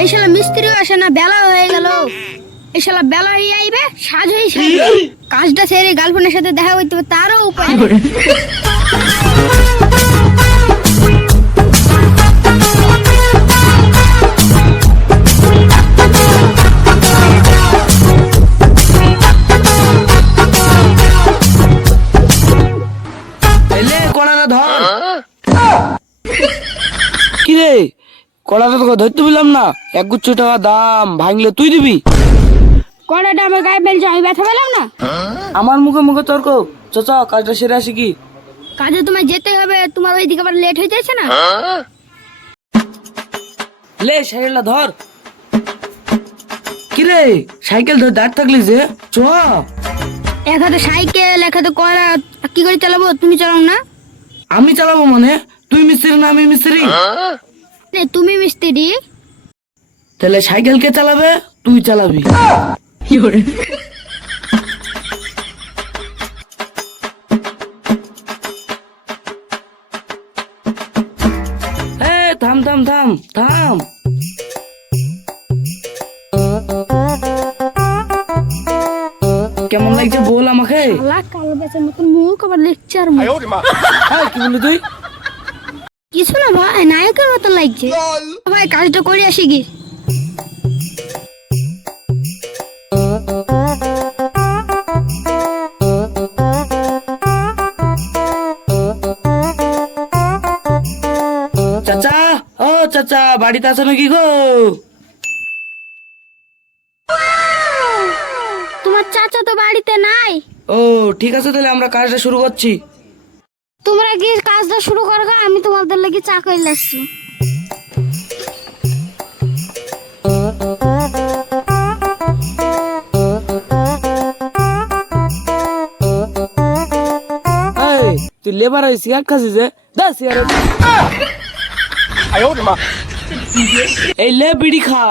এই শালা মিস্ত্রিও আসে না, বেলা হয়ে গেল। এই শালা বেলা হয়ে আইবে, সাজ হয়ে কাজটা সেরে গার্লফ্রেন্ডের সাথে দেখা করতে হবে, তারও উপায় নেই। কিরে কলাটা তোকে ধরতে পেলাম না, 1 গুচ্ছ টাকা দাম, ভাঙলে তুই দিবি? কড়াটা আমার গায়ে ফেলছে, আমি ব্যথা পেলাম না। আমার মুখে মুখে তর্ক, চ কাজটা সেরে আসি কি? কাজে তোমায় যেতে হবে, তোমার ওইদিকে আবার লেট হয়ে যাচ্ছে না। লে সাইকেলটা ধর। কিরে সাইকেল ধর দাঁড় থাকলি যে, চ। এক হাতে সাইকেল, এক হাতে কড়া, কি করে চালাবো? তুমি চালাও না। আমি চালাবো মানে? তুই মিস্ত্রি না আমি মিস্ত্রি? তুমি মিস্ত্রি। তাহলে সাইকেল কে চালাবে? তুই চালাবি। থাম থাম থাম থাম। কেমন লাগছে বল আমাকে? কালো বেচার মতন মুখ, আবার লেকচার। কি বললি তুই? কিছু না ভাই, নায়কের মতন লাগছে। ভাই কাজটা করে আসি কি? চাচা, ও চাচা, বাড়িতে আছো নাকি গো? তোমার চাচা তো বাড়িতে নাই। ও ঠিক আছে, তাহলে আমরা কাজটা শুরু করছি। তোমরা কি কাজটা শুরু করো, আমি তোমাদের লাগি চা কইলে আসছি। তুই লেবার হয়ে সিগারেট খাসিস যে, দা সিগারেট। এই লে বিড়ি খা।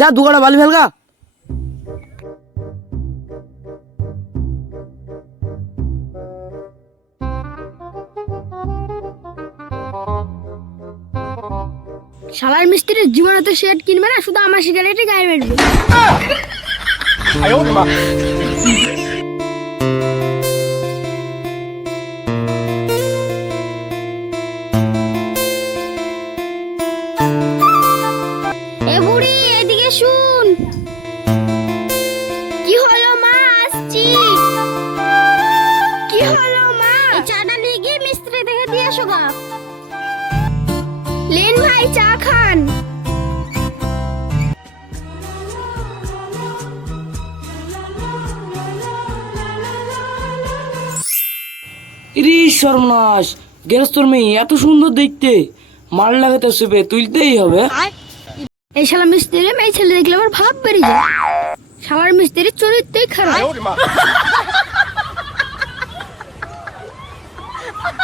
যা 2 গাড়া বালি ফেলগা। শালার মিস্ত্রির জীবনে তো শেড কিনবে না, শুধু আমার সিগারেটে গায়ে মেরবে। এ বুড়ি এদিকে শুন। কি হলো মা? আসছি। কি হলো মা? চাটা নিয়ে গিয়ে মিস্ত্রি দেখে দিয়ে এসো গা। লেন ভাই চা খান। ইরি সর্বনাশ, গেরস্তর মেয়ে এত সুন্দর দেখতে, মাল লাগাতে সেবে তুলতেই হবে। এই শালা মিস্ত্রি মেয়ে ছেলে দেখলে আমার ভাব বেড়ে যায়। শালার মিস্ত্রির চরিত্রই খারাপ।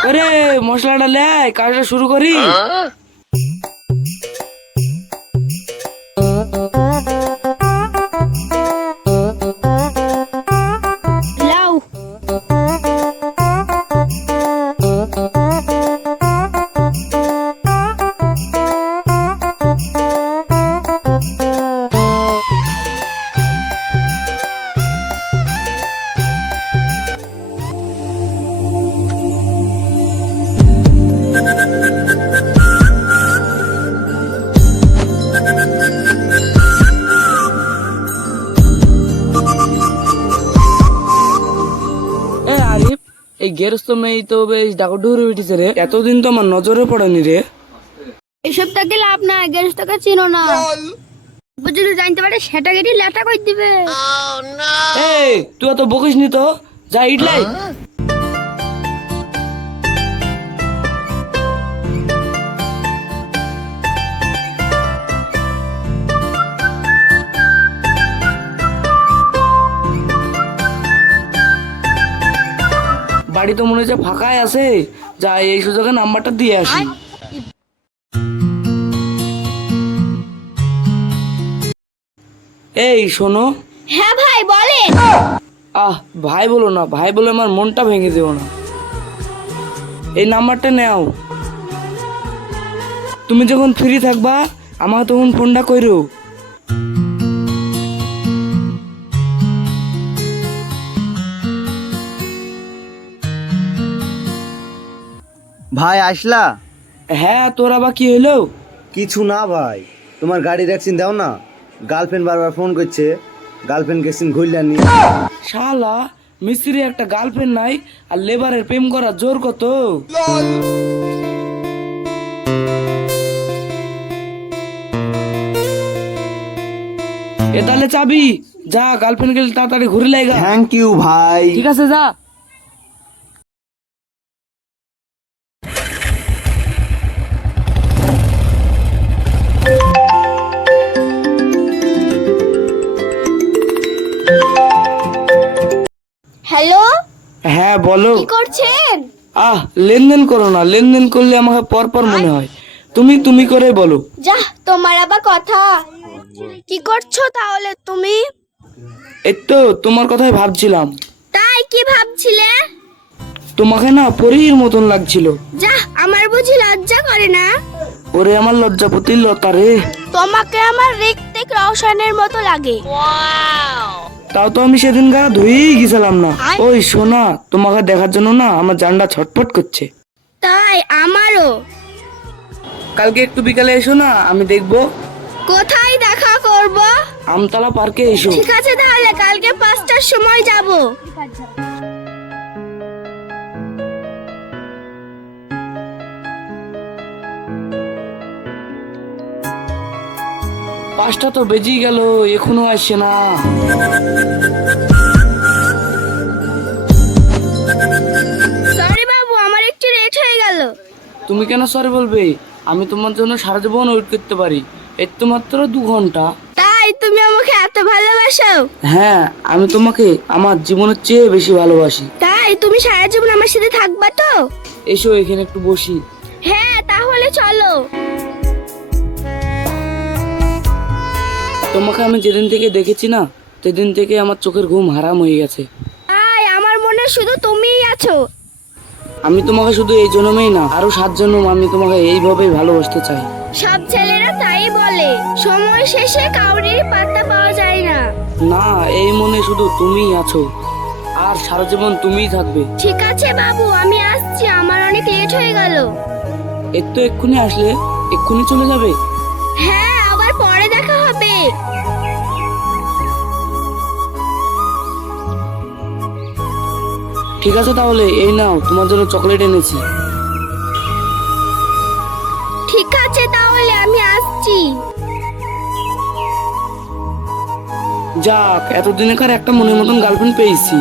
আরে মশলাটা লে, কাজটা শুরু করি। লাউ। এই গেরস্ত মেয়ে তো বেশ ডাকডুরে উঠেছে রে, এতদিন তো আমার নজরে পড়েনি রে। এসব তাকে লাভ না, গেরস্তাকে চিনো না। যদি জানতে পারে সেটা গেটি লেটা করে দিবে। এই তুই অত বকিস নি তো, যা ইডলাই। বাড়ি তো মনে হচ্ছে ফাঁকাই আছে, যাই এই সুযোগে নাম্বারটা দিয়ে আসি। এই শোনো। হ্যাঁ ভাই বলেন। ভাই বলো না, ভাই বলে আমার মনটা ভেঙে দিও না। এই নাম্বারটা নাও, তুমি যখন ফ্রি থাকবা আমার তখন ফোনটা কইরো। ভাই আসলা? হ্যাঁ, তোর আবার কি হলো? কিছু না ভাই, তোমার গাড়ির অ্যাক্সিন দাও না। গার্লফ্রেন্ড বারবার ফোন করছে, গার্লফ্রেন্ড গেছেন ঘুরলেনি। শালা, মিস্ত্রি একটা গার্লফ্রেন্ড নাই আর লেবারের প্রেম করার জোর কত? এ তাহলে চাবি, যা গার্লফ্রেন্ড গেলে তাড়াতাড়ি ঘুরে লাগা। থ্যাংক ইউ ভাই। ঠিক আছে, যা। হ্যালো, হ্যাঁ বলো। কি করছেন? আহ, লেনদেন করো না, লেনদেন করলে আমাকে পরপর মনে হয়। তুমি তুমি করে বলো। যা, তোমার আবার কথা। কি করছো তাহলে তুমি? এই তো তোমার কথাই ভাবছিলাম। তাই কি ভাবছিলে? তোমাকে না পরীর মতন লাগছিল। যা, আমার বুঝি লজ্জা করে না? ওরে আমার লজ্জাপতি লতা রে। তোমাকে আমার ঋত্বিক রোশনের মতো লাগে। তাও তো আমি সেদিন গা ধুয়েই গেছিলাম না। ওই সোনা, তোমাকে দেখার জন্য না আমার জানটা ছটফট করছে। তাই আমারও। কালকে একটু বিকালে এসো না, আমি দেখবো। কোথায় দেখা করব? আমতলা পার্কে এসো। ঠিক আছে, তাহলে কালকে 5টার সময় যাব। পাঁচটা তো বেজেই গেল, এখনো আসছে না। সরি বাবু, আমার একটু লেট হয়ে গেল। তুমি কেন সরি বলবে? আমি তোমার জন্য সারা জীবন ওয়েট করতে পারি। এর তো মাত্র 2 ঘন্টা। তাই তুমি আমাকে এত ভালোবাসো? হ্যাঁ, আমি তোমাকে আমার জীবনের চেয়ে বেশি ভালোবাসি। তাই তুমি সারা জীবন আমার সাথে থাকবা তো? এসো এখানে একটু বসি। হ্যাঁ, তাহলে চলো। তোমাকে আমি যেদিন থেকে দেখেছি না, সেদিন থেকে আমার চোখের ঘুম হারাম হয়ে গেছে। তাই আমার মনে শুধু তুমিই আছো। আমি তোমাকে শুধু এই জন্মেই না, আরো 7 জন্ম আমি তোমাকে এইভাবেই ভালোবাসতে চাই। সব ছেলেরা তাই বলে, সময় শেষে কাউরির পাত্তা পাওয়া যায় না। না, এই মনে শুধু তুমিই আছো, আর সারা জীবন তুমিই থাকবে। ঠিক আছে বাবু, আমি আসছি, আমার অনেক লেট হয়ে গেল। এর তো এক্ষুনি আসলে, এক্ষুনি চলে যাবে? হ্যাঁ, আবার পরে দেখা হবে। ঠিক আছে, তাহলে এই নাও, তোমার জন্য চকলেট এনেছি। ঠিক আছে, তাহলে আমি আসছি। যাক, এতদিনে কার একটা মনের মতন গার্লফ্রেন্ড পেয়েছি।